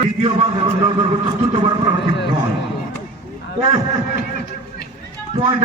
দ্বিতীয়বার চতুর্থবার পয়েন্ট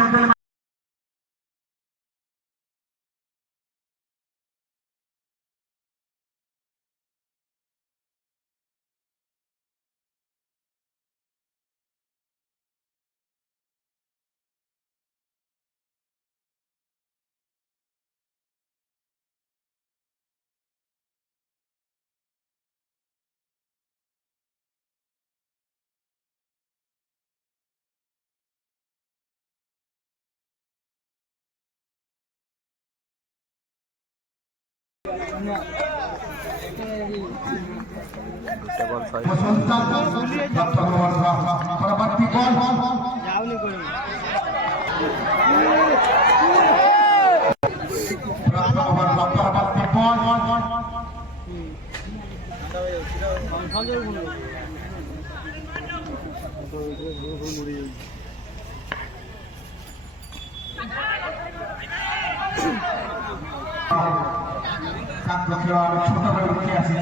ছোটবেলা উঠে আসছি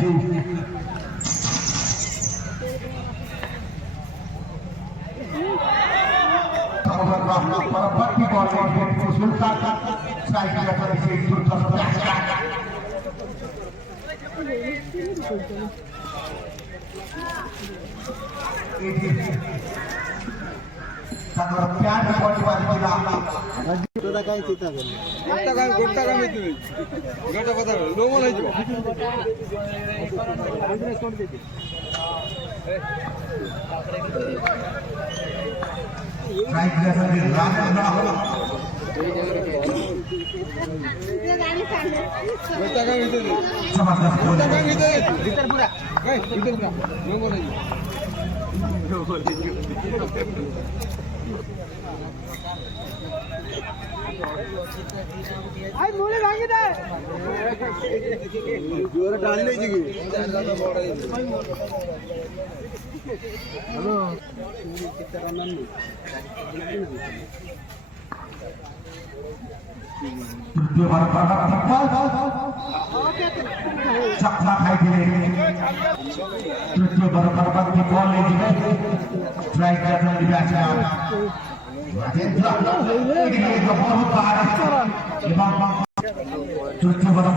পরবর্তী বল সুলতান স্ট্রাইক করেছে তারপর প্যার বল বাজিলা গোটা কাই চিতা গেল গোটা কাই তুমি গোটা কথা লো মন হইছো স্ট্রাইক রেফারি রান না হলো গোটা কাই ভিতরে গোটা কাই ভিতরে ভিতর পুরা ভিতর পুরা লো মন হইছো आई मोले भागी दे जोर डाल ले जी हेलो कितना रन तृतीय बार चकना खाई दिले तृतीय बार की बॉल ले दिले स्ट्राइक करने की बैच में राजेंद्र ये जो बहुत बार तृतीय बार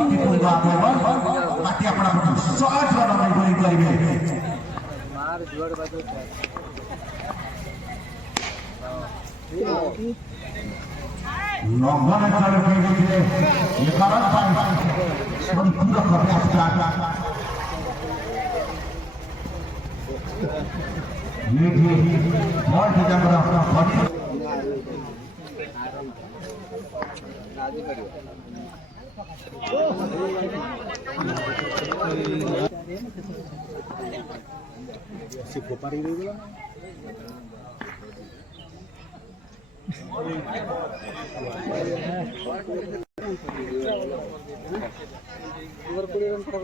की पूरा ओवर बाकी अपना 60 रन में गोल करेंगे मार जोड़ बजो लंबा चल के दिले ये कारण पाई सब पूरा करने स्टार्ट ये बॉल से जब अपना बॉडी राजी करियो सिको पारी दे दिया ओवर पूरे रन कर